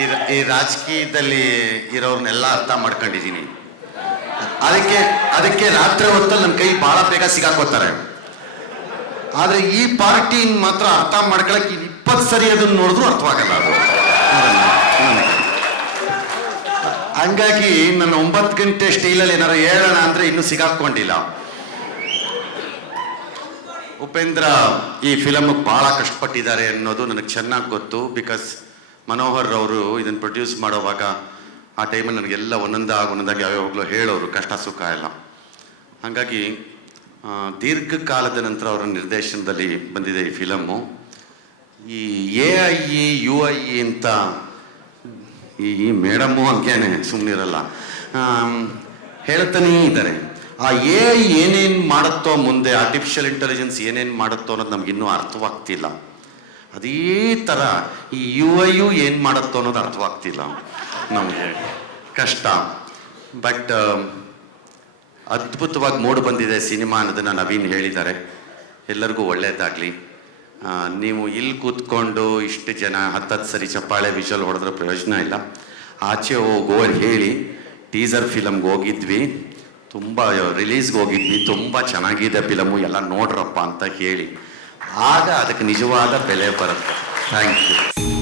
ಈ ಈ ರಾಜಕೀಯದಲ್ಲಿ ಇರೋರ್ನೆಲ್ಲ ಅರ್ಥ ಮಾಡ್ಕೊಂಡಿದ್ದೀನಿ. ಅದಕ್ಕೆ ಅದಕ್ಕೆ ರಾತ್ರಿ ಹೊತ್ತಲ್ಲಿ ನನ್ನ ಕೈ ಬಹಳ ಬೇಗ ಸಿಗಾಕೋತಾರೆ. ಆದರೆ ಈ ಪಾರ್ಟಿ ಮಾತ್ರ ಅರ್ಥ ಮಾಡ್ಕೊಳಕ್ಕೆ ಇಪ್ಪತ್ತು ಸರಿ ಅದನ್ನ ನೋಡಿದ್ರು ಅರ್ಥವಾಗಲ್ಲ ಅದು. ಹಂಗಾಗಿ ನನ್ನ ಒಂಬತ್ತು ಗಂಟೆ ಸ್ಟೈಲಲ್ಲಿ ಏನಾರು ಹೇಳೋಣ ಅಂದ್ರೆ ಇನ್ನೂ ಸಿಗಾಕೊಂಡಿಲ್ಲ. ಉಪೇಂದ್ರ ಈ ಫಿಲಮ್ ಬಹಳ ಕಷ್ಟಪಟ್ಟಿದ್ದಾರೆ ಅನ್ನೋದು ನನಗೆ ಚೆನ್ನಾಗಿ ಗೊತ್ತು ಬಿಕಾಸ್ ಮನೋಹರ್ ಅವರು ಇದನ್ನು ಪ್ರೊಡ್ಯೂಸ್ ಮಾಡೋವಾಗ ಆ ಟೈಮಲ್ಲಿ ನನಗೆಲ್ಲ ಒಂದೊಂದಾಗಿ ಒಂದೊಂದಾಗಿ ಯಾವಾಗಲೂ ಹೇಳೋರು ಕಷ್ಟ ಸುಖ ಎಲ್ಲ. ಹಾಗಾಗಿ ದೀರ್ಘಕಾಲದ ನಂತರ ಅವರ ನಿರ್ದೇಶನದಲ್ಲಿ ಬಂದಿದೆ ಈ ಫಿಲಮ್ಮು ಈ ಎ ಐ ಇ ಯು ಐ ಇ ಅಂತ, ಈ ಮೇಡಮ್ಮು ಹಂಗೇನೆ ಸುಮ್ಮನಿರಲ್ಲ ಹೇಳ್ತಾನೇ ಇದ್ದಾರೆ. ಆ ಎ ಐ ಏನೇನು ಮಾಡುತ್ತೋ ಮುಂದೆ ಆರ್ಟಿಫಿಷಿಯಲ್ ಇಂಟೆಲಿಜೆನ್ಸ್ ಏನೇನು ಮಾಡುತ್ತೋ ಅನ್ನೋದು ನಮಗಿನ್ನೂ ಅರ್ಥವಾಗ್ತಿಲ್ಲ. ಅದೇ ಥರ ಈ ಯು ಐ ಯು ಏನು ಮಾಡುತ್ತೋ ಅನ್ನೋದು ಅರ್ಥವಾಗ್ತಿಲ್ಲ. ನಮಗೆ ಕಷ್ಟ. ಬಟ್ ಅದ್ಭುತವಾಗಿ ಮೂಡು ಬಂದಿದೆ ಸಿನಿಮಾ ಅನ್ನೋದನ್ನು ನವೀನ್ ಹೇಳಿದ್ದಾರೆ. ಎಲ್ಲರಿಗೂ ಒಳ್ಳೆಯದಾಗಲಿ ನೀವು ಇಲ್ಲಿ ಕೂತ್ಕೊಂಡು ಇಷ್ಟು ಜನ ಹತ್ತತ್ತು ಸರಿ ಚಪ್ಪಾಳೆ ವಿಷಲ್ ಹೊಡೆದ್ರೆ ಪ್ರಯೋಜನ ಇಲ್ಲ. ಆಚೆ ಹೋಗೋ ಹೇಳಿ ಟೀಸರ್ ಫಿಲಮ್ಗೆ ಹೋಗಿದ್ವಿ. ತುಂಬ ರಿಲೀಸ್ಗೆ ಹೋಗಿದ್ವಿ. ತುಂಬ ಚೆನ್ನಾಗಿದೆ ಫಿಲಮು. ಎಲ್ಲ ನೋಡ್ರಪ್ಪ ಅಂತ ಹೇಳಿ. ಆಗ ಅದಕ್ಕೆ ನಿಜವಾದ ಬೆಲೆ ಬರುತ್ತೆ. Thank you